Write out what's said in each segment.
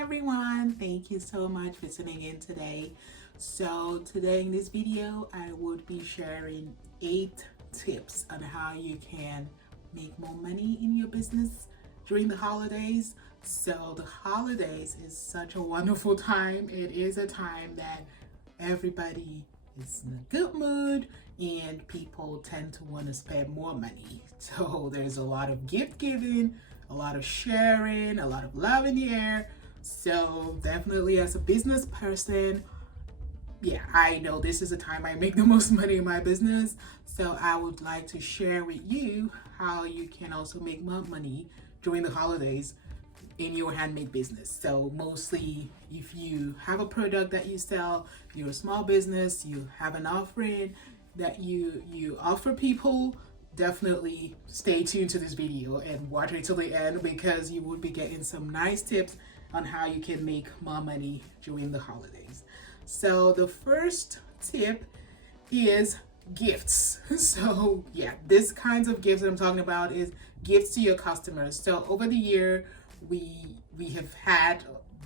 everyone, thank you so much for tuning in today. So today in this video I would be sharing 8 tips on how you can make more money in your business during the holidays. So the holidays is such a wonderful time. It is a time that everybody is in a good mood and people tend to want to spend more money. So there's a lot of gift giving, a lot of sharing, a lot of love in the air. So definitely as a business person, yeah, I know this is the time I make the most money in my business. So I would like to share with you how you can also make more money during the holidays in your handmade business. So mostly if you have a product that you sell, you're a small business, you have an offering that you offer people, definitely stay tuned to this video and watch it till the end because you will be getting some nice tips on how you can make more money during the holidays. So the first tip is gifts. So yeah, this kinds of gifts that I'm talking about is gifts to your customers. So over the year, we have had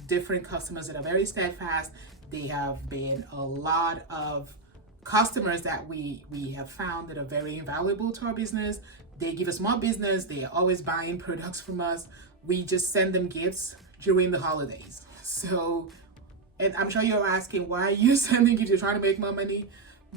different customers that are very steadfast. They have been a lot of customers that we have found that are very invaluable to our business. They give us more business. They are always buying products from us. We just send them gifts during the holidays. So, and I'm sure you're asking why you're sending gifts. You're trying to make more money,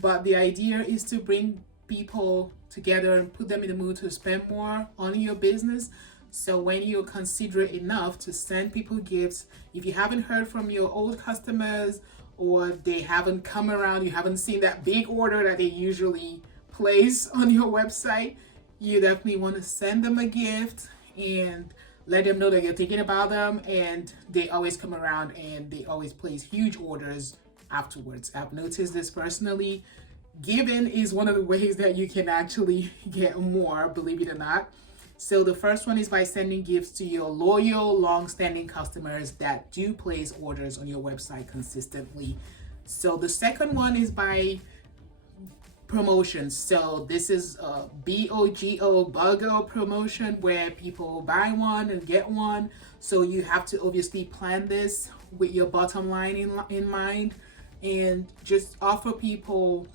but the idea is to bring people together and put them in the mood to spend more on your business. So when you're considerate enough to send people gifts, if you haven't heard from your old customers or they haven't come around, you haven't seen that big order that they usually place on your website, you definitely want to send them a gift and let them know that you're thinking about them, and they always come around and they always place huge orders afterwards. I've noticed this personally. Giving is one of the ways that you can actually get more, believe it or not. So the first one is by sending gifts to your loyal, long-standing customers that do place orders on your website consistently. So the second one is by promotions. So this is a BOGO promotion where people buy one and get one. So you have to obviously plan this with your bottom line in mind and just offer people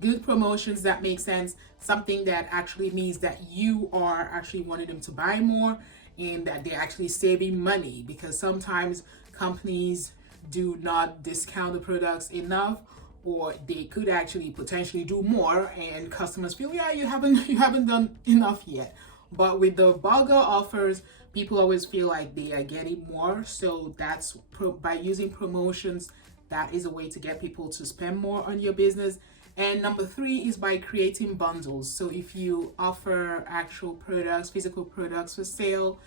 good promotions that make sense, something that actually means that you are actually wanting them to buy more and that they're actually saving money, because sometimes companies do not discount the products enough, or they could actually potentially do more and customers feel, yeah, you haven't done enough yet. But with the BOGO offers, people always feel like they are getting more. So that's by using promotions, that is a way to get people to spend more on your business. And number 3 is by creating bundles. So if you offer actual products, physical products for sale,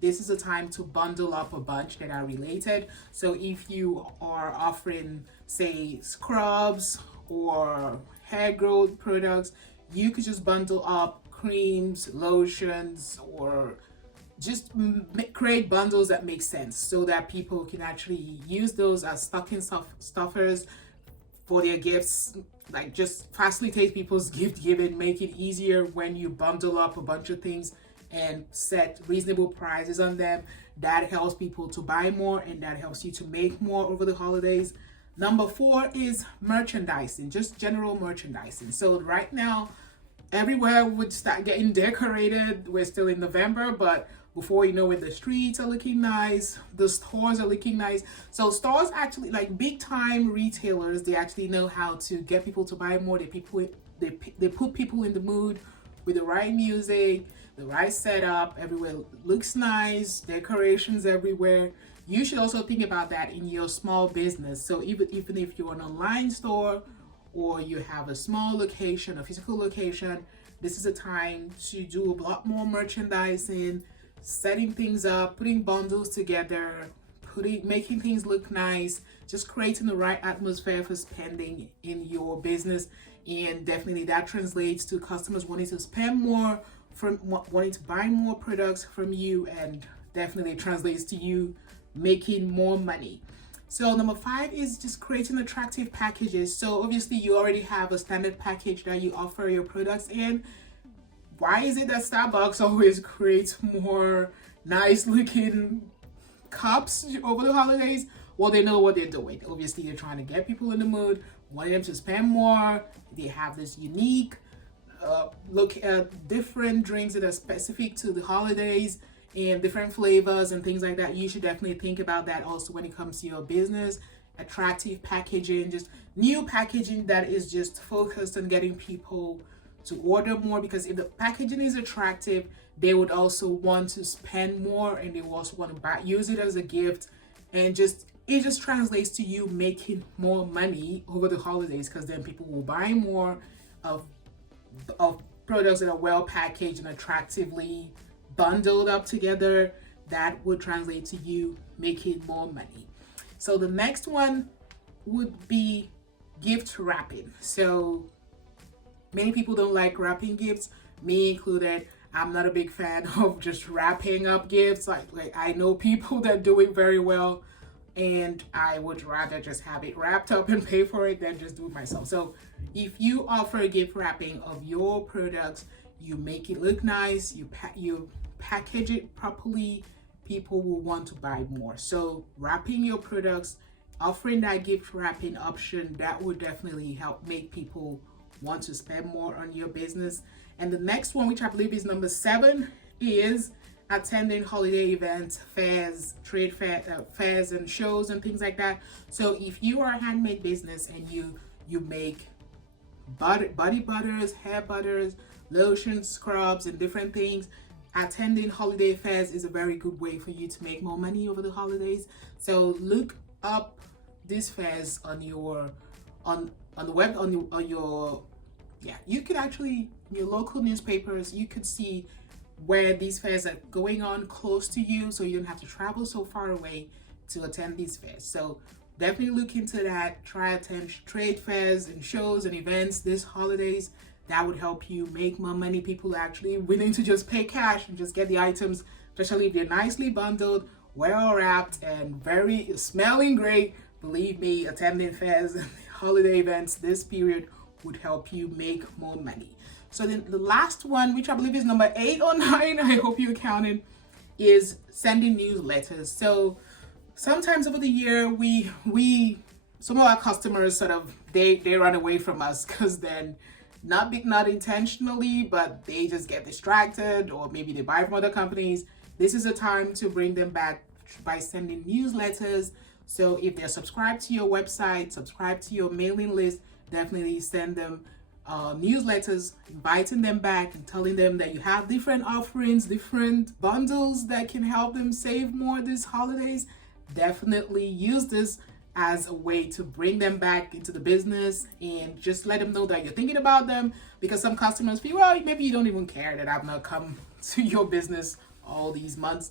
this is a time to bundle up a bunch that are related. So if you are offering, say, scrubs or hair growth products, you could just bundle up creams, lotions, or just create bundles that make sense so that people can actually use those as stocking stuffers for their gifts. Like, just facilitate people's gift giving, make it easier when you bundle up a bunch of things and set reasonable prices on them. That helps people to buy more and that helps you to make more over the holidays. Number 4 is merchandising, just general merchandising. So right now, everywhere would start getting decorated. We're still in November, but before you know it, the streets are looking nice, the stores are looking nice. So stores actually, like big time retailers, they actually know how to get people to buy more. They put people in the mood with the right music, the right setup. Everywhere looks nice, decorations everywhere. You should also think about that in your small business. So even if you're an online store or you have a small location, a physical location, this is a time to do a lot more merchandising, setting things up, putting bundles together, making things look nice, just creating the right atmosphere for spending in your business. And definitely that translates to customers wanting to spend more, from wanting to buy more products from you, and definitely translates to you making more money. So number 5 is just creating attractive packages. So obviously you already have a standard package that you offer your products in. Why is it that Starbucks always creates more nice looking cups over the holidays, well, they know what they're doing. Obviously, they're trying to get people in the mood, wanting them to spend more. They have this unique look at different drinks that are specific to the holidays and different flavors and things like that. You should definitely think about that also when it comes to your business. Attractive packaging, just new packaging that is just focused on getting people to order more, because if the packaging is attractive, they would also want to spend more, and they will also want to use it as a gift, and it just translates to you making more money over the holidays, because then people will buy more of products that are well packaged and attractively bundled up together. That would translate to you making more money. So the next one would be gift wrapping. So many people don't like wrapping gifts, me included. I'm not a big fan of just wrapping up gifts. Like I know people that do it very well, and I would rather just have it wrapped up and pay for it than just do it myself. So if you offer gift wrapping of your products, you make it look nice, you package it properly, people will want to buy more. So wrapping your products, offering that gift wrapping option, that would definitely help make people want to spend more on your business. And the next one, which I believe is number 7, is attending holiday events, fairs, trade fairs and shows and things like that. So if you are a handmade business and you make body butters, hair butters, lotions, scrubs, and different things, attending holiday fairs is a very good way for you to make more money over the holidays. So look up these fairs on your you could actually, your local newspapers, you could see where these fairs are going on close to you, so you don't have to travel so far away to attend these fairs. So definitely look into that. Try attend trade fairs and shows and events this holidays. That would help you make more money. People are actually willing to just pay cash and just get the items, especially if they're nicely bundled, well wrapped, and very smelling great. Believe me, attending fairs and holiday events this period would help you make more money. So then the last one, which I believe is number 8 or 9, I hope you counted, is sending newsletters. So sometimes over the year, some of our customers sort of, they run away from us, because then not intentionally, but they just get distracted, or maybe they buy from other companies. This is a time to bring them back by sending newsletters. So if they're subscribed to your website, subscribed to your mailing list, definitely send them newsletters, inviting them back and telling them that you have different offerings, different bundles that can help them save more this holidays. Definitely use this as a way to bring them back into the business, and just let them know that you're thinking about them, because some customers feel, well, maybe you don't even care that I've not come to your business all these months.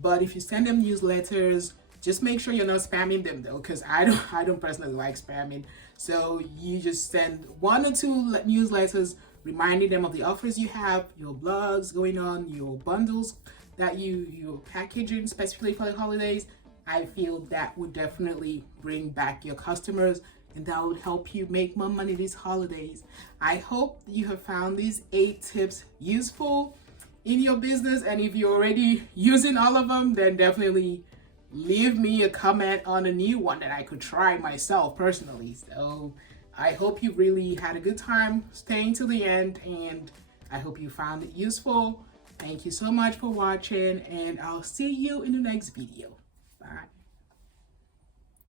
But if you send them newsletters, just make sure you're not spamming them though, because I don't personally like spamming. So you just send 1 or 2 newsletters reminding them of the offers you have, your blogs going on, your bundles that you're packaging specifically for the holidays. I feel that would definitely bring back your customers, and that would help you make more money these holidays. I hope you have found these 8 tips useful in your business, and if you're already using all of them, then definitely leave me a comment on a new one that I could try myself personally. So I hope you really had a good time staying till the end, and I hope you found it useful. Thank you so much for watching, and I'll see you in the next video.